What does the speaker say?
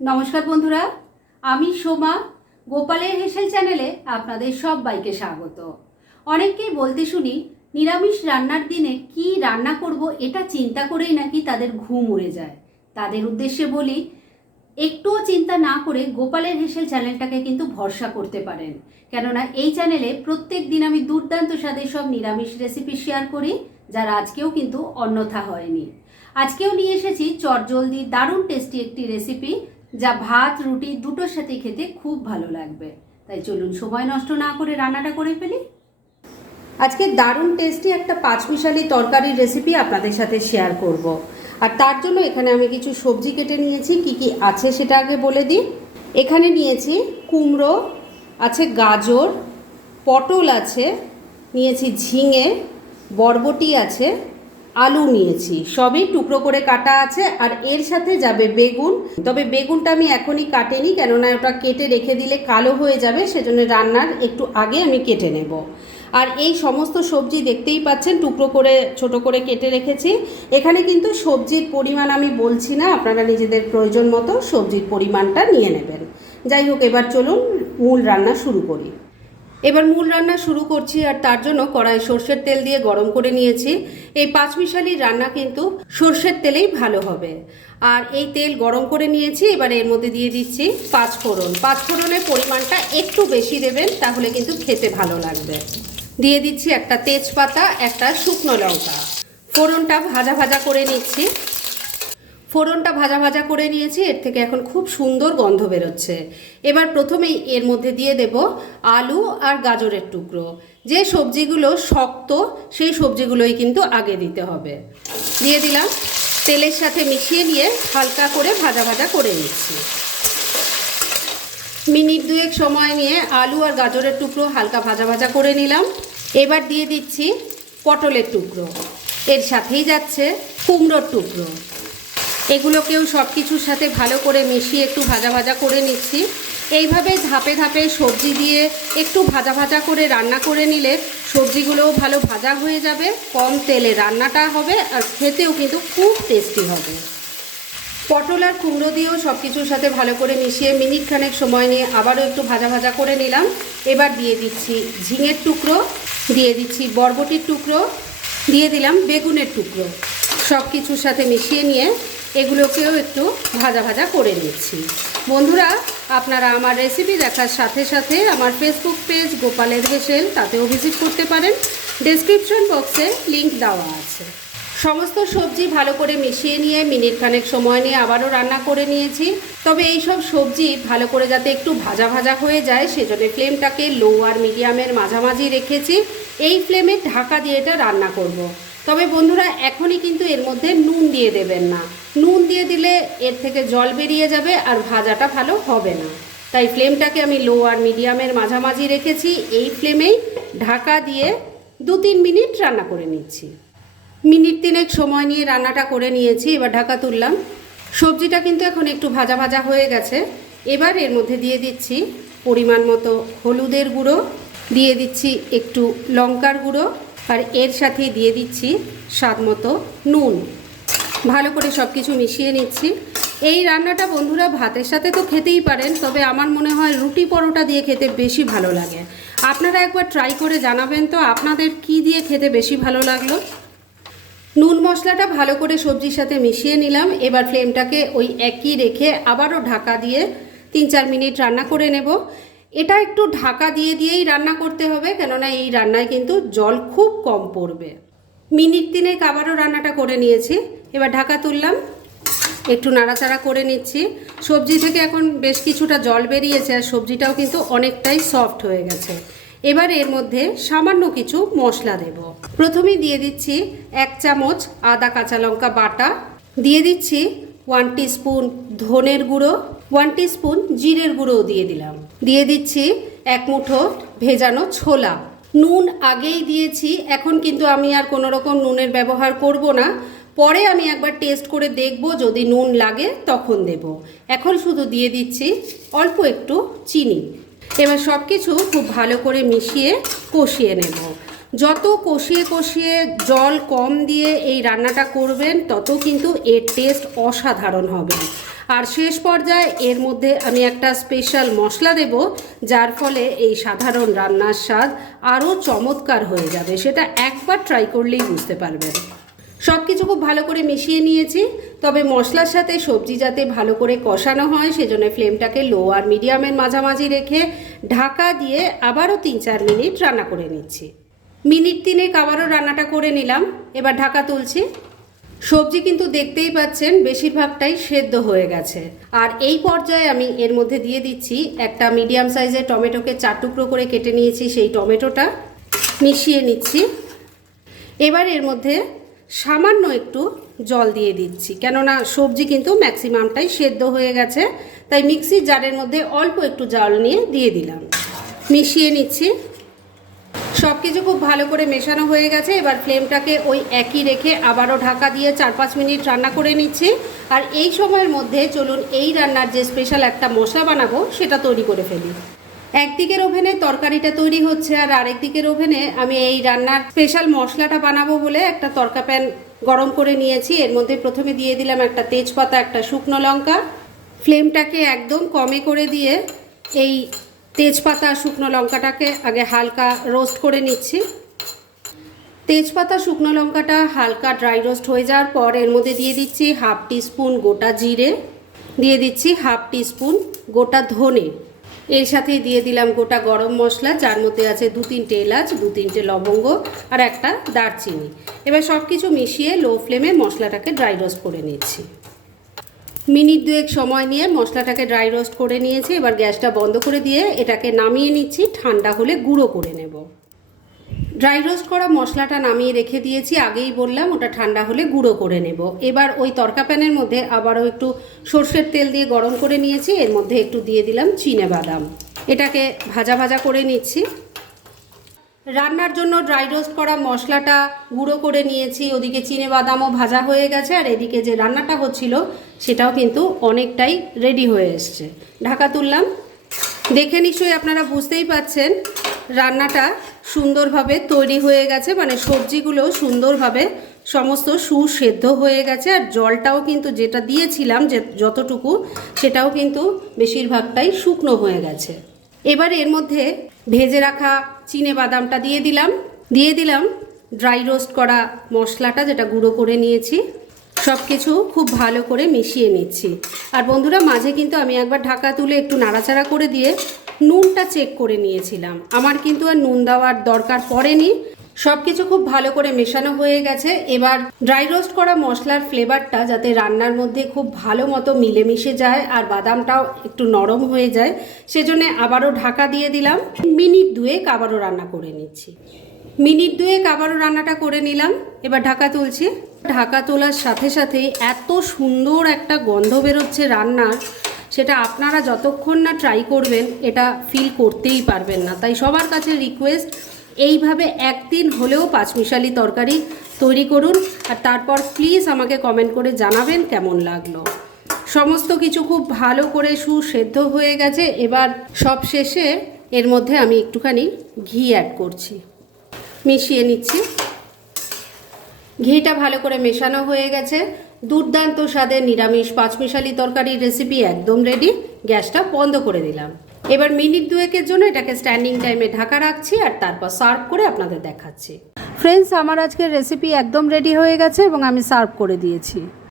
নমস্কার বন্ধুরা, আমি সোমা। গোপালের হেসেল চ্যানেলে আপনাদের সবাইকে স্বাগত। অনেককেই বলতে শুনি নিরামিষ রান্নার দিনে কি রান্না করব এটা চিন্তা করেই নাকি তাদের ঘুম উড়ে যায়। তাদের উদ্দেশ্যে বলি, একটুও চিন্তা না করে গোপালের হেসেল চ্যানেলটাকে কিন্তু ভরসা করতে পারেন। কেননা এই চ্যানেলে প্রত্যেক দিন আমি দুর্দান্ত স্বাদের সব নিরামিষ রেসিপি শেয়ার করি, যার আজকেও কিন্তু অন্যথা হয়নি। আজকেও নিয়ে এসেছি চটজলদি দারুণ টেস্টি একটি রেসিপি, যা ভাত রুটি দুটোর সাথে খেতে খুব ভালো লাগবে। তাই চলুন সময় নষ্ট না করে রান্নাটা করে ফেলি। আজকে দারুণ টেস্টি একটা পাঁচমিশালি তরকারির রেসিপি আপনাদের সাথে শেয়ার করব। আর তার জন্য এখানে আমি কিছু সবজি কেটে নিয়েছি। কি কি আছে সেটা আগে বলে দিই। এখানে নিয়েছি কুমড়ো, আছে গাজর, পটল আছে, নিয়েছি ঝিঙে, বরবটি আছে, আলু নিয়েছি, সবই টুকরো করে কাটা আছে। আর এর সাথে যাবে বেগুন। তবে বেগুনটা আমি এখনই কাটিনি, কেননা ওটা কেটে রেখে দিলে কালো হয়ে যাবে, সেজন্য রান্নার একটু আগে আমি কেটে নেব। আর এই সমস্ত সবজি দেখতেই পাচ্ছেন টুকরো করে ছোট করে কেটে রেখেছি। এখানে কিন্তু সবজির পরিমাণ আমি বলছি না, আপনারা নিজেদের প্রয়োজন মতো সবজির পরিমাণটা নিয়ে নেবেন। যাই হোক, এবার চলুন মূল রান্না শুরু করি। এবার মূল রান্না শুরু করছি। আর তার জন্য কড়াই সর্ষের তেল দিয়ে গরম করে নিয়েছি। এই পাঁচমিশালি রান্না কিন্তু সর্ষের তেলেই ভালো হবে। আর এই তেল গরম করে নিয়েছি। এবার এর মধ্যে দিয়ে দিচ্ছি পাঁচফোড়ন। পাঁচফোড়নের পরিমাণটা একটু বেশি দেবেন, তাহলে কিন্তু খেতে ভালো লাগবে। দিয়ে দিচ্ছি একটা তেজপাতা, একটা শুকনো লঙ্কা। ফোড়নটা ভাজা ভাজা করে নিচ্ছি। ফোড়নটা ভাজা ভাজা করে নিয়েছি, এর থেকে এখন খুব সুন্দর গন্ধ বেরোচ্ছে। এবার প্রথমেই এর মধ্যে দিয়ে দেব আলু আর গাজরের টুকরো। যে সবজিগুলো শক্ত সেই সবজিগুলোই কিন্তু আগে দিতে হবে। দিয়ে দিলাম, তেলের সাথে মিশিয়ে নিয়ে হালকা করে ভাজা ভাজা করে নিচ্ছি। মিনিট দুয়েক সময় নিয়ে আলু আর গাজরের টুকরো হালকা ভাজা ভাজা করে নিলাম। এবার দিয়ে দিচ্ছি পটলের টুকরো, এর সাথেই যাচ্ছে কুমড়োর টুকরো। এগুলোকেও সব কিছুর সাথে ভালো করে মিশিয়ে একটু ভাজা ভাজা করে নিচ্ছি। এইভাবে ধাপে ধাপে সবজি দিয়ে একটু ভাজা ভাজা করে রান্না করে নিলে সবজিগুলোও ভালো ভাজা হয়ে যাবে, কম তেলে রান্নাটা হবে, আর খেতেও কিন্তু খুব টেস্টি হবে। পটল আর কুমড়ো দিয়েও সব কিছুর সাথে ভালো করে মিশিয়ে মিনিট খানেক সময় নিয়ে আবারও একটু ভাজা ভাজা করে নিলাম। এবার দিয়ে দিচ্ছি ঝিঙের টুকরো, দিয়ে দিচ্ছি বরবটির টুকরো, দিয়ে দিলাম বেগুনের টুকরো। সব কিছুর সাথে মিশিয়ে নিয়ে এগুলোকেও একটু ভাজা ভাজা করে নিচ্ছি। বন্ধুরা, আপনারা আমার রেসিপি দেখার সাথে সাথে আমার ফেসবুক পেজ গোপালের হেসেল, তাতেও ভিজিট করতে পারেন। ডেসক্রিপশন বক্সে লিংক দেওয়া আছে। সমস্ত সবজি ভালো করে মিশিয়ে নিয়ে মিনিট খানেক সময় নিয়ে আবারও রান্না করে নিয়েছি। তবে এই সব সবজি ভালো করে যাতে একটু ভাজা ভাজা হয়ে যায়, সেজন্য ফ্লেমটাকে লো আর মিডিয়ামের মাঝামাঝি রেখেছি। এই ফ্লেমে ঢাকা দিয়ে এটা রান্না করব। তবে বন্ধুরা, এখনই কিন্তু এর মধ্যে নুন দিয়ে দেবেন না। নুন দিয়ে দিলে এর থেকে জল বেরিয়ে যাবে আর ভাজাটা ভালো হবে না। তাই ফ্লেমটাকে আমি লো আর মিডিয়ামের মাঝামাঝি রেখেছি। এই ফ্লেমেই ঢাকা দিয়ে 2-3 মিনিট রান্না করে নিচ্ছি। মিনিট 3 সময় নিয়ে রান্নাটা করে নিয়েছি। এবার ঢাকা তুললাম। সবজিটা কিন্তু এখন একটু ভাজা ভাজা হয়ে গেছে। এবার এর মধ্যে দিয়ে দিচ্ছি পরিমাণ মতো হলুদের গুঁড়ো, দিয়ে দিচ্ছি একটু লঙ্কার গুঁড়ো, আর এর সাথে দিয়ে দিচ্ছি স্বাদ মতো নুন। ভালো করে সব কিছু মিশিয়ে নিচ্ছি। এই রান্নাটা বন্ধুরা ভাতের সাথে তো খেতেই পারেন, তবে আমার মনে হয় রুটি পরোটা দিয়ে খেতে বেশি ভালো লাগে। আপনারা একবার ট্রাই করে জানাবেন তো আপনাদের কি দিয়ে খেতে বেশি ভালো লাগলো। নুন মশলাটা ভালো করে সবজির সাথে মিশিয়ে নিলাম। এবার ফ্লেমটাকে ওই একই রেখে আবারও ঢাকা দিয়ে 3-4 মিনিট রান্না করে নেব। এটা একটু ঢাকা দিয়ে দিয়েই রান্না করতে হবে, কেননা এই রান্নায় কিন্তু জল খুব কম পড়বে। মিনিট 3 আবারও রান্নাটা করে নিয়েছি। এবার ঢাকা তুললাম, একটু নাড়াচাড়া করে নিচ্ছি। সবজি থেকে এখন বেশ কিছুটা জল বেরিয়েছে, আর সবজিটাও কিন্তু অনেকটাই সফট হয়ে গেছে। এবার এর মধ্যে সামান্য কিছু মশলা দেব। প্রথমেই দিয়ে দিচ্ছি 1 চামচ আদা কাঁচা লঙ্কা বাটা, দিয়ে দিচ্ছি 1 টিস্পুন ধনের গুঁড়ো, 1 টিস্পুন জিরের গুঁড়োও দিয়ে দিলাম, দিয়ে দিচ্ছি 1 মুঠো ভেজানো ছোলা। নুন আগেই দিয়েছি, এখন কিন্তু আমি আর কোনো রকম নুনের ব্যবহার করব না। পরে আমি একবার টেস্ট করে দেখব, যদি নুন লাগে তখন দেব। এখন শুধু দিয়ে দিচ্ছি অল্প একটু চিনি। এবার সব কিছু খুব ভালো করে মিশিয়ে কষিয়ে নেব। যত কষিয়ে কষিয়ে জল কম দিয়ে এই রান্নাটা করবেন, তত কিন্তু এর টেস্ট অসাধারণ হবে। আর শেষ পর্যায়ে এর মধ্যে আমি একটা স্পেশাল মশলা দেব, যার ফলে এই সাধারণ রান্নার স্বাদ আরও চমৎকার হয়ে যাবে। সেটা একবার ট্রাই করলেই বুঝতে পারবেন। সব কিছু খুব ভালো করে মিশিয়ে নিয়েছি, তবে মশলার সাথে সবজি যাতে ভালো করে কষানো হয় সেজন্য ফ্লেমটাকে লো আর মিডিয়ামের মাঝামাঝি রেখে ঢাকা দিয়ে আবারও 3-4 মিনিট রান্না করে নিচ্ছি। মিনিট 3 আবারও রান্নাটা করে নিলাম। এবার ঢাকা তুলছি। সবজি কিন্তু দেখতেই পাচ্ছেন বেশিরভাগটাই সেদ্ধ হয়ে গেছে। আর এই পর্যায়ে আমি এর মধ্যে দিয়ে দিচ্ছি একটা মিডিয়াম সাইজের টমেটোকে 4 টুকরো করে কেটে নিয়েছি, সেই টমেটোটা মিশিয়ে নিচ্ছি। এবার এর মধ্যে সামান্য একটু জল দিয়ে দিচ্ছি, কেননা সবজি কিন্তু ম্যাক্সিমামটাই সেদ্ধ হয়ে গেছে, তাই মিক্সির জারের মধ্যে অল্প একটু জল নিয়ে দিয়ে দিলাম। মিশিয়ে নিচ্ছি। সব কিছু খুব ভালো করে মেশানো হয়ে গেছে। এবার ফ্লেমটাকে ওই একই রেখে আবারও ঢাকা দিয়ে 4-5 মিনিট রান্না করে নিচ্ছি। আর এই সময়ের মধ্যে চলুন এই রান্নার যে স্পেশাল একটা মশলা বানাবো সেটা তৈরি করে ফেলি। একদিকের ওভেনে তরকারিটা তৈরি হচ্ছে, আর আরেক দিকের ওভেনে আমি এই রান্নার স্পেশাল মশলাটা বানাবো বলে একটা তরকা প্যান গরম করে নিয়েছি। এর মধ্যে প্রথমে দিয়ে দিলাম একটা তেজপাতা, একটা শুকনো লঙ্কা। ফ্লেমটাকে একদম কমে করে দিয়ে এই তেজপাতা শুকনো লঙ্কাটাকে আগে হালকা রোস্ট করে নিচ্ছি। তেজপাতা শুকনো লঙ্কাটা হালকা ড্রাই রোস্ট হয়ে যাওয়ার পর এর মধ্যে দিয়ে দিচ্ছি 1/2 টিস্পুন গোটা জিরে, দিয়ে দিচ্ছি 1/2 টিস্পুন গোটা ধনে, এর সাথে দিয়ে দিলাম গোটা গরম মশলা, যার মধ্যে আছে 2-3টে এলাচ, 2-3টে লবঙ্গ আর একটা দারচিনি। এবার সব কিছু মিশিয়ে লো ফ্লেমে মশলাটাকে ড্রাই রোস্ট করে নিচ্ছি। মিনিট 2 সময় নিয়ে মশলাটাকে ড্রাই রোস্ট করে নিয়েছি। এবার গ্যাসটা বন্ধ করে দিয়ে এটাকে নামিয়ে নিচ্ছি, ঠান্ডা হলে গুঁড়ো করে নেব। ড্রাই রোস্ট করা মশলাটা নামিয়ে রেখে দিয়েছি, আগেই বললাম ওটা ঠান্ডা হলে গুঁড়ো করে নেব। এবার ওই তরকা প্যানের মধ্যে আবারও একটু সর্ষের তেল দিয়ে গরম করে নিয়েছি, এর মধ্যে একটু দিয়ে দিলাম চিনেবাদাম। এটাকে ভাজা ভাজা করে নিচ্ছি। রান্নার জন্য ড্রাই রোস্ট করা মশলাটা গুঁড়ো করে নিয়েছি, ওদিকে চিনেবাদামও ভাজা হয়ে গেছে, আর এদিকে যে রান্নাটা হচ্ছিল সেটাও কিন্তু অনেকটাই রেডি হয়ে এসছে। ঢাকা তুললাম। দেখে নিশ্চয়ই আপনারা বুঝতেই পাচ্ছেন রান্নাটা সুন্দরভাবে তৈরি হয়ে গেছে, মানে সবজিগুলো সুন্দরভাবে সমস্ত সুসেদ্ধ হয়ে গেছে, আর জলটাও কিন্তু যেটা দিয়েছিলাম যে যতটুকু সেটাও কিন্তু বেশিরভাগটাই শুকনো হয়ে গেছে। এবার এর মধ্যে ভেজে রাখা চিনেবাদামটা দিয়ে দিলাম ড্রাই রোস্ট করা মশলাটা যেটা গুঁড়ো করে নিয়েছি। সব কিছু খুব ভালো করে মিশিয়ে নিচ্ছি। আর বন্ধুরা, মাঝে কিন্তু আমি একবার ঢাকা তুলে একটু নাড়াচাড়া করে দিয়ে নুনটা চেক করে নিয়েছিলাম। আমার কিন্তু আর নুন দেওয়ার দরকার পড়েনি। সব কিছু খুব ভালো করে মেশানো হয়ে গেছে। এবার ড্রাই রোস্ট করা মশলার ফ্লেভারটা যাতে রান্নার মধ্যে খুব ভালো মতো মিলেমিশে যায় আর বাদামটাও একটু নরম হয়ে যায়, সেজন্য আবারও ঢাকা দিয়ে দিলাম। মিনিট 2 আবারও রান্না করে নিচ্ছি। মিনিট 2 আবারও রান্নাটা করে নিলাম। এবার ঢাকা তুলছি। ঢাকা তোলার সাথে সাথেই এত সুন্দর একটা গন্ধ বেরোচ্ছে রান্নার, সেটা আপনারা যতক্ষণ না ট্রাই করবেন এটা ফিল করতেই পারবেন না। তাই সবার কাছে রিকোয়েস্ট, এইভাবে একদিন হলেও পাঁচমিশালি তরকারি তৈরি করুন, আর তারপর প্লিজ আমাকে কমেন্ট করে জানাবেন কেমন লাগলো। সমস্ত কিছু খুব ভালো করে সুসেদ্ধ হয়ে গেছে। এবার সব শেষে এর মধ্যে আমি একটুখানি ঘি অ্যাড করছি, মিশিয়ে নিচ্ছি। ঘিটা ভালো করে মেশানো হয়ে গেছে। দুর্দান্ত স্বাদের নিরামিষ পাঁচমিশালি তরকারির রেসিপি একদম রেডি। গ্যাসটা বন্ধ করে দিলাম। এবার মিনিট 2 জন্য এটাকে স্ট্যান্ডিং টাইমে ঢাকা রাখছি, আর তারপর সার্ভ করে আপনাদের দেখাচ্ছি। ফ্রেন্ডস, আমার আজকের রেসিপি একদম রেডি হয়ে গেছে এবং আমি সার্ভ করে দিয়েছি।